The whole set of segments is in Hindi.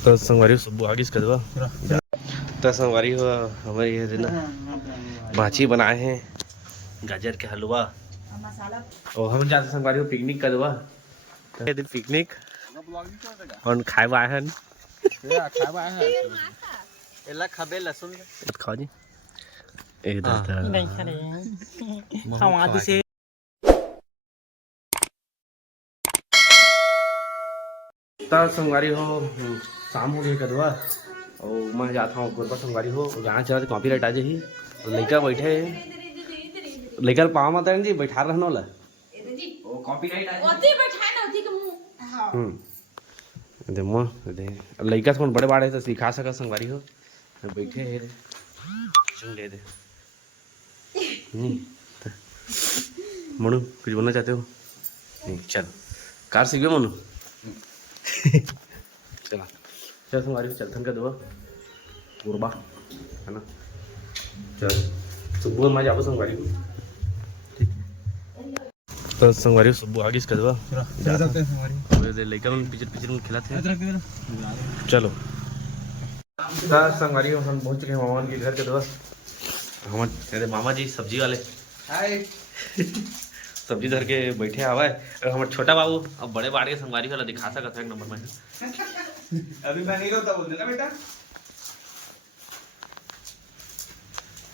तो संगवारी सुबह आगे इसका दवा तो संगवारी हो हमारे ये दिन भाची बनाए हैं गाजर के हलवा और हम जाते संगवारी हो पिकनिक का दवा ये दिन पिकनिक और खाए आए हैं एला खबे लहसुन खाओ जी इधर नहीं खरे हवा से तो संगवारी हो शाम हो गई कदवा और मैं जाता हूँ गुरबा संगवारी हो यहाँ चला कॉपी राइट आ जाही और लड़का बैठे लड़का पाँव मत जी बैठा रहना वाला दे मो दे लड़का थोड़ा बड़े बाड़े तो सिखा सका संगवारी हो बैठे है चुन ले दे मनु कुछ बोलना चाहते हो नहीं चल कार सीख गए मनु चला चल संगवारी चलथन का दवा गुरबा है ना चल सुबह मैं जाबो संगवारी को तो संगवारी सुबह आगे इसका दवा संगवारी लड़का में पिचर पिचर में खिलाते हैं चलो संगवारी हम पहुंच चुके हैं मामा के घर के दवा हमारे मामा जी सब्जी वाले सब्जी धर के बैठे आवा है और हमारे छोटा बाबू अब बड़े बाड़े संगवारी वाला दिखा सकता है एक नंबर में अभी मैं नहीं रोता बोल देना बेटा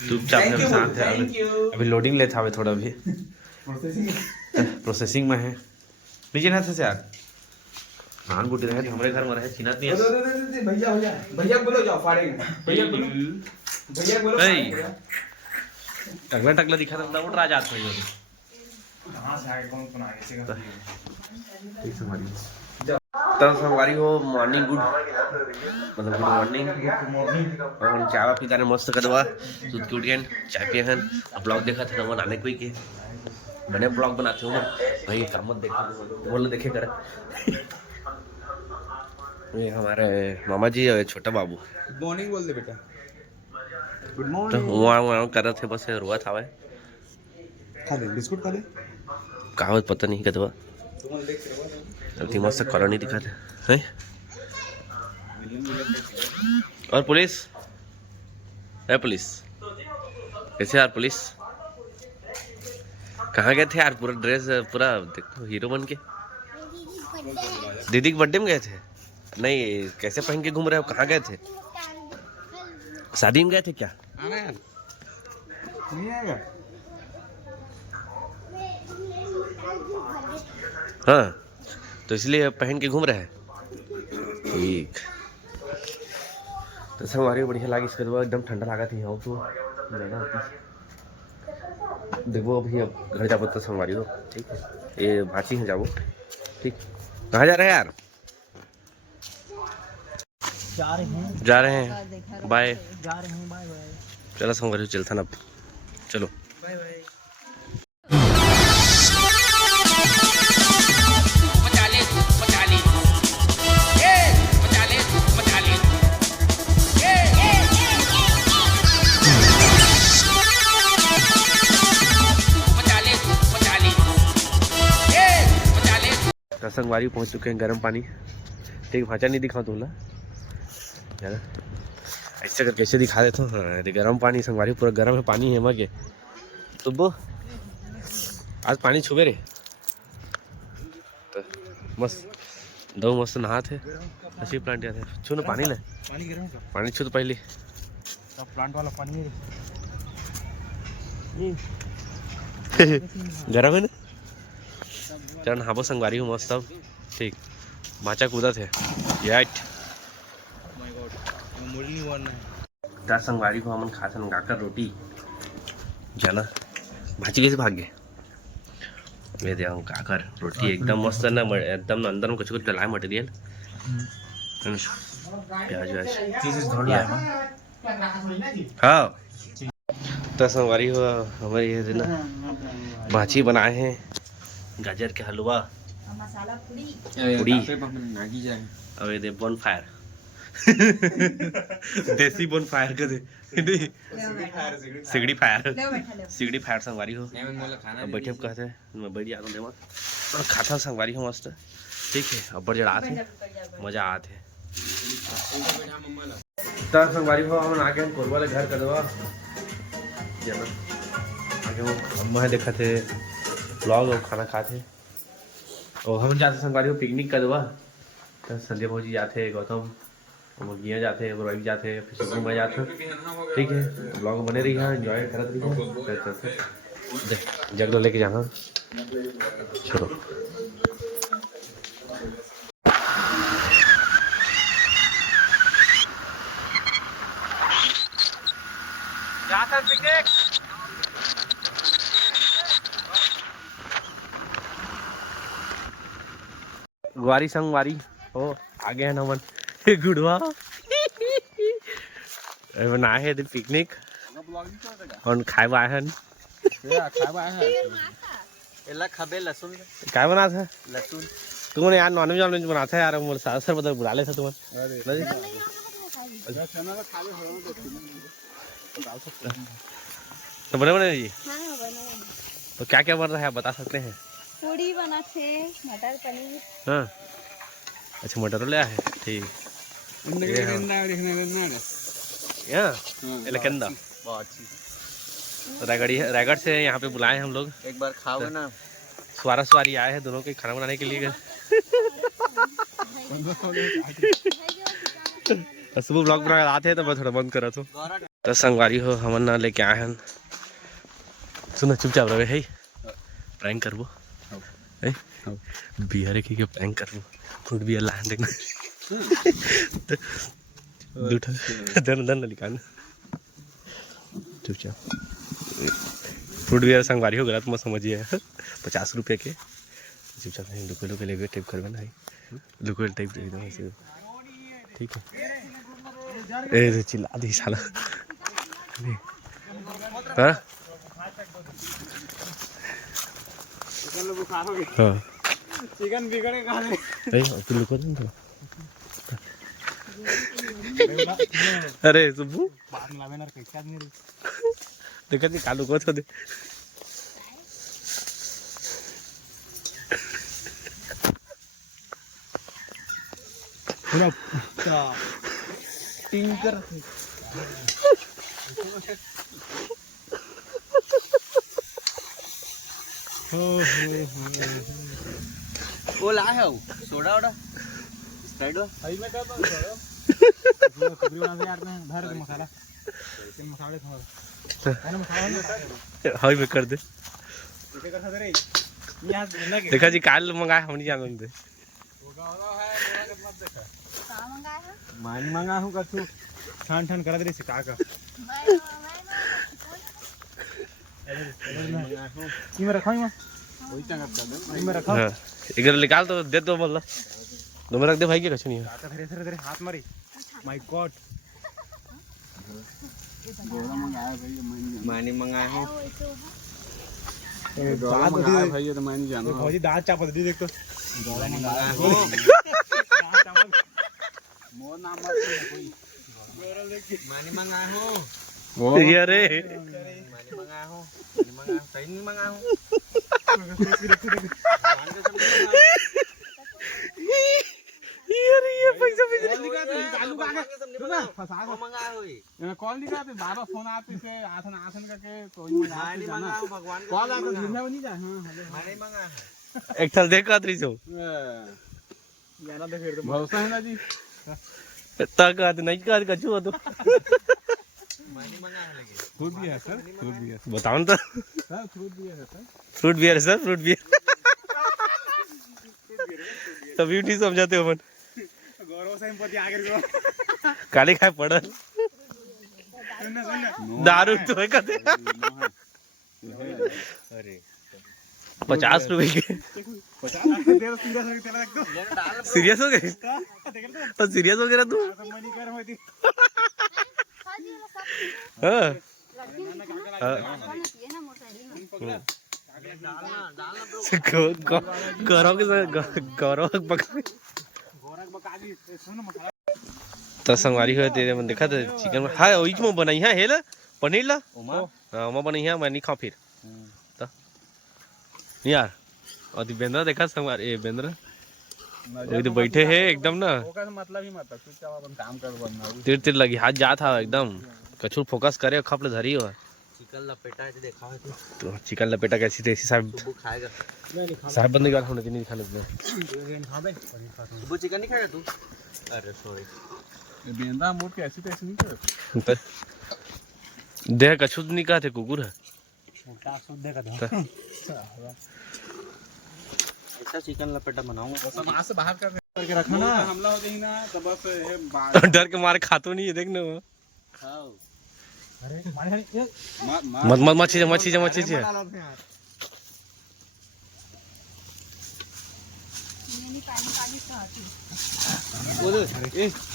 चुपचाप है शांत है अभी लोडिंग लेता है थोड़ा भी प्रोसेसिंग में है नीचे ना से यार नान गुटी रहे हमारे घर में रहे चिन्हत नहीं है भैया बोलो जाओ फाड़ेंगे भैया बोलो टकला टकला दिखा था उठ रहा जात है कहां से आगे कौन आगे से तो संगवारी हो मॉर्निंग गुड मतलब गुड मॉर्निंग और हम चाय पीता रहे मस्त कदवा दूध के उठ गए चाय पिए हैं ब्लॉग देखा था ना नाने कोई के बने ब्लॉग बनाते हो ना भाई काम मत देखो बोल देखे कर ये हमारे मामा जी और छोटा बाबू गुड मॉर्निंग बोल दे बेटा गुड तो मॉर्निंग वहाँ कर रहे थे बस रुआ था भाई खा ले बिस्कुट खा ले कहावत पता नहीं कदवा अभी मस्त कॉलोनी दिखाते हैं और पुलिस है पुलिस कैसे यार पुलिस कहाँ गए थे यार पूरा ड्रेस पूरा देखो हीरो बन के दीदी के बर्थडे में गए थे नहीं कैसे पहन के घूम रहे हो कहाँ गए थे शादी में गए थे क्या नहीं आएगा हाँ तो इसलिए पहन के घूम रहे हैं ठीक तो संगवारी बढ़िया लगी इसके बाद एकदम ठंडा लगा थी यहाँ तो ज़्यादा होती देखो अभी अब घर जाबो तो संगवारी हो ठीक है ये भाची है जाबो ठीक कहाँ जा रहे हैं यार जा रहे हैं बाय चलो संगवारी चलता ना अब चलो बाय बाय संगवारी पहुंच चुके हैं गर्म पानी ठीक भाचा नहीं दिखाऊँ तुमला यार ऐसे कर कैसे दिखा देता हूँ हाँ गर्म पानी संगवारी पूरा गर्म है पानी है मगे तो वो आज पानी छुबे रे तो मस्त दो मस्त नहा थे अच्छी प्लांट थे छू ना पानी ले पानी छू तो पहले प्लांट वाला पानी गर्म है ना चल नहाबो संगवारी हूँ मस्त अब ठीक माचा कूदा थे याट दस संगवारी को हमन खा सन गाकर रोटी जाना भाजी कैसे भाग गए ये दे गाकर रोटी एकदम मस्त ना एकदम अंदर में कुछ कुछ डलाए मटेरियल प्याज व्याज हाँ तो संगवारी हो हमारे ये दिन भाजी बनाए हैं गाजर के हलवा पूरी और ये दे बोन फायर देसी बोन फायर कर दे सिगड़ी फायर संगवारी हो अब बैठे कहते हैं मैं बैठ जाता हूँ और खाता संगवारी हो मस्त ठीक है अब बढ़ जड़ा थे मजा आते तो संगवारी हो हम आगे कोरबा ले घर करवा जाना आगे वो अम्मा है देखा थे ब्लॉग और खाना खाते और हम जाते संगवारी हो पिकनिक करवा तो संजय भौजी जाते गौतम मुर्गियाँ जाते भाई जाते फिर सुबह में जाते ठीक है ब्लॉग बने रही है एंजॉय करत रही है जग लेके जाना छोड़ो ग्वारी संगवारी हो आगे है नमन गुड़वा बनाए है पिकनिक और खाए आए हैं लहसुन क्या बना था लहसुन तुमने यार नॉनवेज वॉनवेज बनाता है यार मोर सर बदल बुला ले था तुम तो बने बने जी तो क्या क्या बन रहा है आप बता सकते हैं पूड़ी बना थे मटर पनीर हाँ अच्छा मटर ले है ठीक कंदा रायगढ़ से यहाँ पे बुलाए हम लोग एक बार खाओगे ना सवारी आए हैं दोनों के खाना बनाने के लिए सुबह ब्लॉग बना आते हैं तो मैं थोड़ा बंद करा तो संगवारी हो हम ना लेके आए हैं सुनो चुपचाप रहे है प्रैंक करबो बियर की के प्रैंक करबो फ्रूट बियर लान देखना दन दन निकाल चुपचाप फ्रूट बियर संगवारी हो गया तो मैं समझिए 50 रुपये के चुपचाप नहीं लुके लुके लेके टाइप करबे ना लुके टाइप दे दो ऐसे ठीक है ए चिल्ला दी साला हां हाँ चिकन बिगड़े खा ले तू लुको दे अरे सुबू बात लावे ना कैसा आदमी रे देखा नहीं कालू को तो दे पूरा टिंकर वो लाए हो सोडा वोडा स्प्राइट वा हई में कर दो सोडा कबरी बना दे यार में भर दे मसाला इसके मसाले थोड़ा है ना मसाला हाई में कर दे इसे कर दे रे यहां देखा जी काल मंगाए हम नहीं जानते थे होगा वाला है मोरा के मत देखा का मंगाया है मान मंगा हूं कछु ठान ठान कर दे रे सिका का ये में रखा हूं वही चंगा कर दे ये में रखा हां इधर निकाल तो दे दो मतलब दो में रख दे भाई के कुछ नहीं है आता धीरे धीरे हाथ मारी माय गॉड गोरा मंगाया भाई मानी मंगाया हूं दांत मंगाया भाई ये तो मैं नहीं जाना फौजी दांत चापा दे देख तो गोरा मंगाया हो मोर नाम मत कोई गोरा लेके मानी मंगाया हो ये रे मानी मंगाया हो सही नहीं मंगाया हो ये पैसा चालू का फसा को मंगाया होई कॉल दिखा दे बाबा फोन आते से आसन आसन करके कोई मंगाया जाना भगवान कॉल आता झूठा बनी जा हां माने मंगाया एक थल देखा त्रि जो जाना दे फिर तो भरोसा है ना जी तक आते नहीं का कछु तो मानी मंगाया लगे फ्रूट भी है सर फ्रूट भी है बताओ ना सर फ्रूट भी है sir fruit beer sir fruit beer तभी नहीं समझाते हो अपन गौरव से एम्पति आगे को काली खाए पड़ल दारू तो है कहते अरे 50 रुपए के 50 दे सीरियस हो गए तो सीरियस हो गया तू मनी कर होती गौरव के गौरव तो संगवारी हुए तेरे मन देखा तो चिकन हाँ वही में बनाई है हेला पनीर ला हाँ मैं बनाई है मैं नहीं खाऊं फिर तो यार और बेंद्रा देखा संगवारी बेंद्रा वही तो बैठे हैं एकदम ना ओका मतलब ही मतलब चुपचाप अपन काम कर बनना तिर तिर लगी हाथ जात हा एकदम कछु फोकस करे खप ले धरी हो चिकन लपेटा के देखा है तो चिकन लपेटा कैसी देसी साहब सुबह खाएगा साहब बंदे का होने नहीं खा लेते सुबह चिकन नहीं खाएगा तू अरे सॉरी बेंदा मोड़ के ऐसी तैसी नहीं कर देह कछु नहीं कहते कुकुर है मोटा सुध देगा ऐसा चिकन लपेटा बनाऊंगा सब वहां से बाहर करके रखना ना हमला हो जाए ना तो बस ये डर के मारे खातो नहीं है देखने में खाओ अरे मारे मत मत मच्छी मच्छी मच्छी मैंने पानी पानी खाती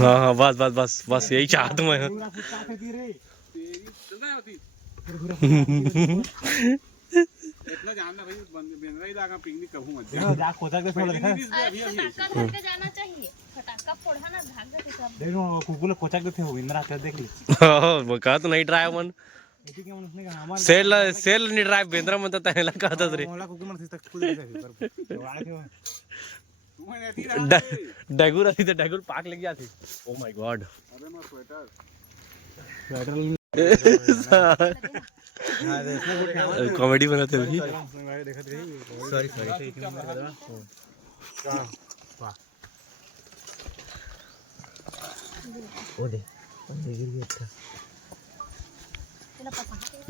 हाँ हाँ बस बस बस बस यही चाहता मैं इतना जानना भाई बेंद्रा ही लागा पिकनिक कभू मत जा खोदा के फोड़ देखा फटाका धर के जाना चाहिए फटाका फोड़ा ना भाग जाते सब देखो कुकुल कोचा के थे बेंद्रा कर देख ली हां वो कहा तो नहीं ड्राइव मन सेल सेल नहीं ड्राइव बेंद्रा मन तो तहला कहता रे मोला कुकुल मन तक खुद देखे वाले के डैगुर आती तो डैगुर पाक लग जाती ओ माय गॉड अरे मैं स्वेटर कॉमेडी बनाते हैं सॉरी सॉरी ओ दे गिर गया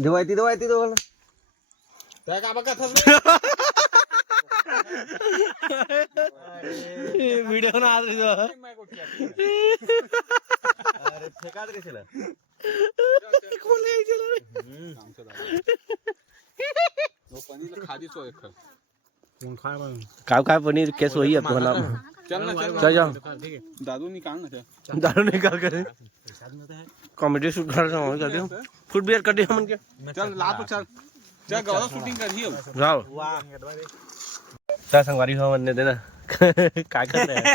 दवाई तो बोल क्या का बका था वीडियो ना आ रही तो मैं को किया अरे फेंका दे चला खोले चला काम चला वो पनीर खा दी सो एक कौन खाए का पनीर कैसे हुई अब तो नाम चल ना चल जाओ दादू निकाल ना दारू निकाल कर कॉमेडी शूट कर रहा हूं फुट बियर कर दिया मन के चल ला तो चल गौरव शूटिंग कर ही जाओ संगवारी हो बनने देना क्या कर रहे हैं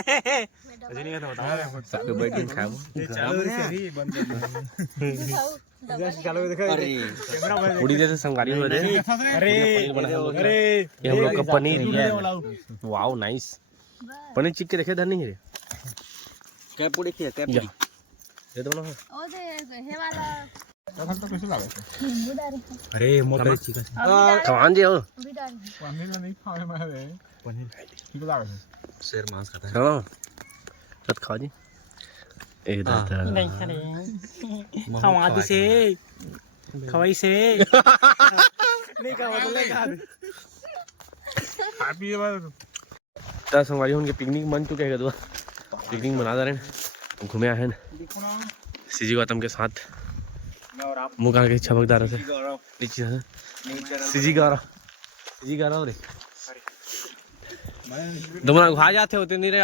ऐसे नहीं कहता बता सबके बैठ के खाओ चालू रे बंद कर जस्ट चालू देखा अरे कैमरा थोड़ी देर से संगवारी हो रहे अरे ये हम लोग का पनीर है वाओ नाइस पनीर चिक के देखे धर नहीं रे क्या पूरी किया क्या पूरी ये दो ना ओ दे हे वाला तो कैसे लगा बुडारी अरे मोटा चिकन कमान जी हो बुडारी पनीर में नहीं खाए मैं रे पनीर ठीक लगा शेर मांस खाता है चलो चट खाओ जी ए दादा नहीं खा रहे खवा दी से खवाई से नहीं खवा तो ले खा दे हैप्पी बात ता संगवारी उनके पिकनिक मन चुके है तो पिकनिक मना रहे हैं घूमे आए हैं सीजी गौतम के साथ मुका के चमकदार से नीचे से सीजी गौरव रे तुम घा जाते होते नहीं रे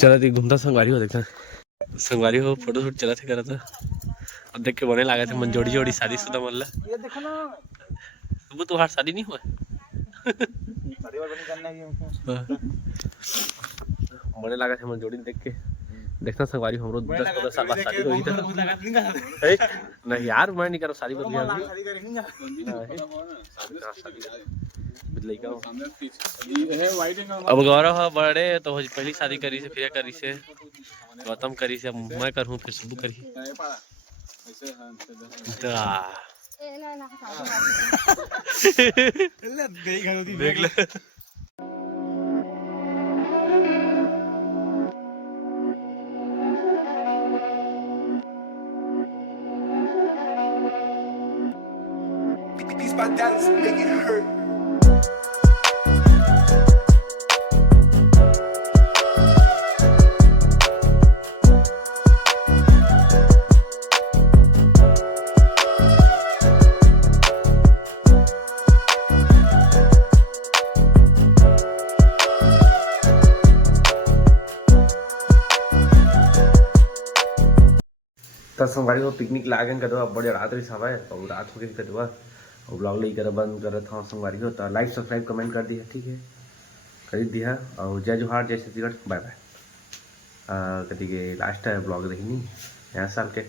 चलो दी घूमता संगवारी हो देखता संगवारी हो फोटो शूट चला थे करा था अब देख के बने लगा थे मन जोड़ी जोड़ी शादीशुदा मल्ला ये देखो ना वो तो शादी नहीं हुआ शादी वाला नहीं करना है बने लगा थे मन जोड़ी देख के देखना संगवारी हमरो 10-15 साल बाद शादी होगी तो नहीं यार मैं नहीं करो शादी बदली शादी करेंगे अब गौरव है बड़े तो पहली शादी करी से फिर करी से गौतम करी से मैं करूँ फिर सुबह करी देख ले My dollars make it hurt. संगवारी पिकनिक लागन कर दो बड़े रात रही समय और रात हो गई कर दो और ब्लॉग ले कर बंद कर था संगवारी हो तो लाइक सब्सक्राइब कमेंट कर दिया ठीक है कर दिया और जय जोहार जय छत्तीसगढ़ बाय बाय कभी के लास्ट ब्लॉग देखनी नया साल के